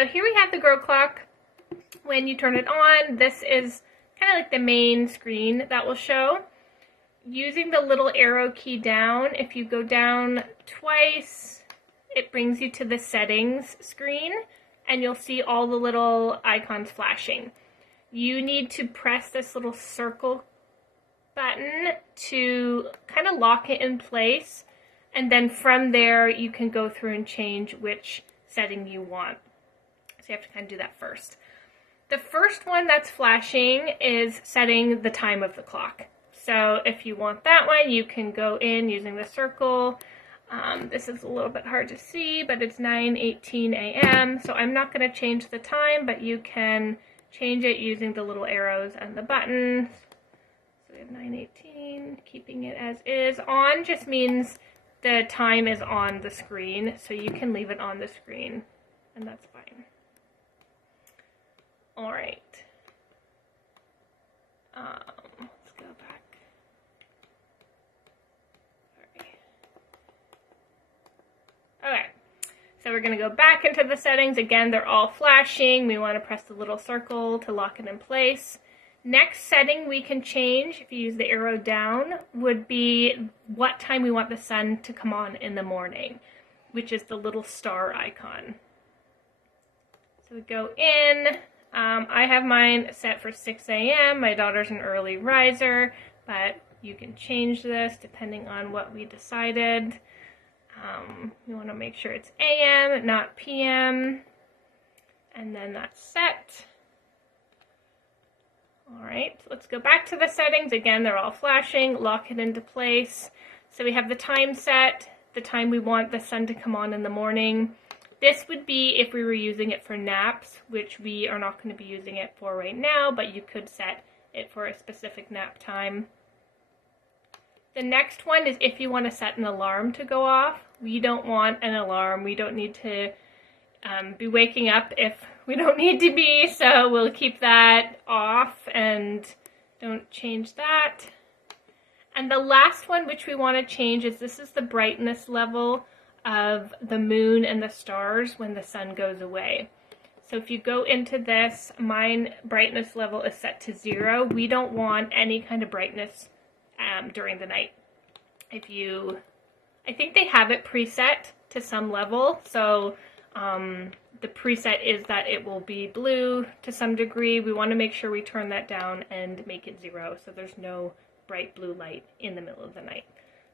So here we have the Groclock. When you turn it on, this is kind of like the main screen that will show. Using the little arrow key down, if you go down twice, it brings you to the settings screen, and you'll see all the little icons flashing. You need to press this little circle button to kind of lock it in place, and then from there you can go through and change which setting you want. So you have to kind of do that first. The first one that's flashing is setting the time of the clock. So if you want that one, you can go in using the circle. This is a little bit hard to see, but it's 9:18 a.m. So I'm not going to change the time, but you can change it using the little arrows and the buttons. So we have 9:18, keeping it as is. On just means the time is on the screen, so you can leave it on the screen, and that's fine. All right. Let's go back. Sorry. Okay. So we're going to go back into the settings. Again, they're all flashing. We want to press the little circle to lock it in place. Next setting we can change, if you use the arrow down, would be what time we want the sun to come on in the morning, which is the little star icon. So we go in. I have mine set for 6 a.m. My daughter's an early riser, but you can change this depending on what we decided. You want to make sure it's a.m., not p.m. And then that's set. All right, so let's go back to the settings. Again, they're all flashing. Lock it into place. So we have the time set, the time we want the sun to come on in the morning. This would be if we were using it for naps, which we are not going to be using it for right now, but you could set it for a specific nap time. The next one is if you want to set an alarm to go off. We don't want an alarm. We don't need to be waking up if we don't need to be, so we'll keep that off and don't change that. And the last one which we want to change is this is the brightness level of the moon and the stars when the sun goes away. So if you go into this, mine brightness level is set to 0. We don't want any kind of brightness during the night. I think they have it preset to some level, so the preset is that it will be blue to some degree. We want to make sure we turn that down and make it 0, so there's no bright blue light in the middle of the night.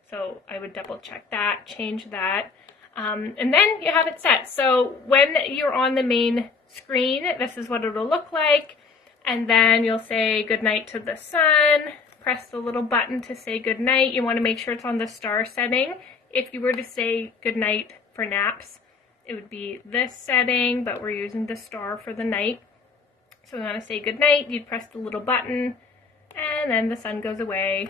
So I would double check that, change that, and then you have it set. So when you're on the main screen, this is what it'll look like, and then you'll say goodnight to the sun, press the little button to say goodnight. You want to make sure it's on the star setting. If you were to say goodnight for naps, it would be this setting, but we're using the star for the night. So we want to say goodnight, you'd press the little button, and then the sun goes away.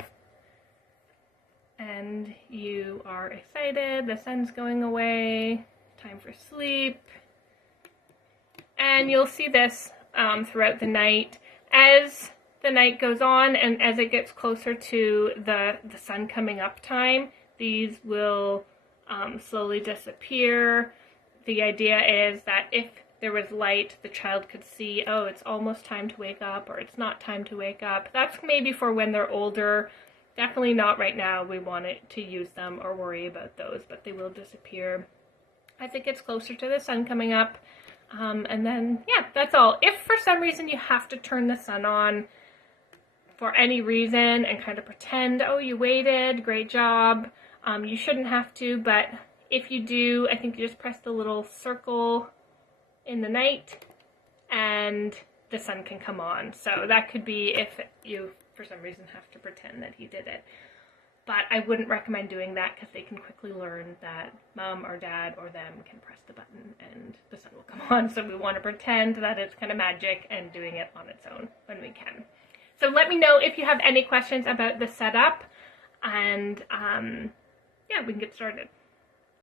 And you are excited, the sun's going away, time for sleep. And you'll see this throughout the night. As the night goes on and as it gets closer to the sun coming up time, these will slowly disappear. The idea is that if there was light, the child could see, oh, it's almost time to wake up, or it's not time to wake up. That's maybe for when they're older. Definitely not right now. We want it to use them or worry about those, but they will disappear as it gets closer to the sun coming up. And then, yeah, that's all. If for some reason you have to turn the sun on for any reason and kind of pretend, oh, you waited, great job, you shouldn't have to, but if you do, I think you just press the little circle in the night and the sun can come on. So that could be if you, for some reason, have to pretend that you did it. But I wouldn't recommend doing that because they can quickly learn that mom or dad or them can press the button and the sun will come on. So we want to pretend that it's kind of magic and doing it on its own when we can. So let me know if you have any questions about the setup, and yeah, we can get started.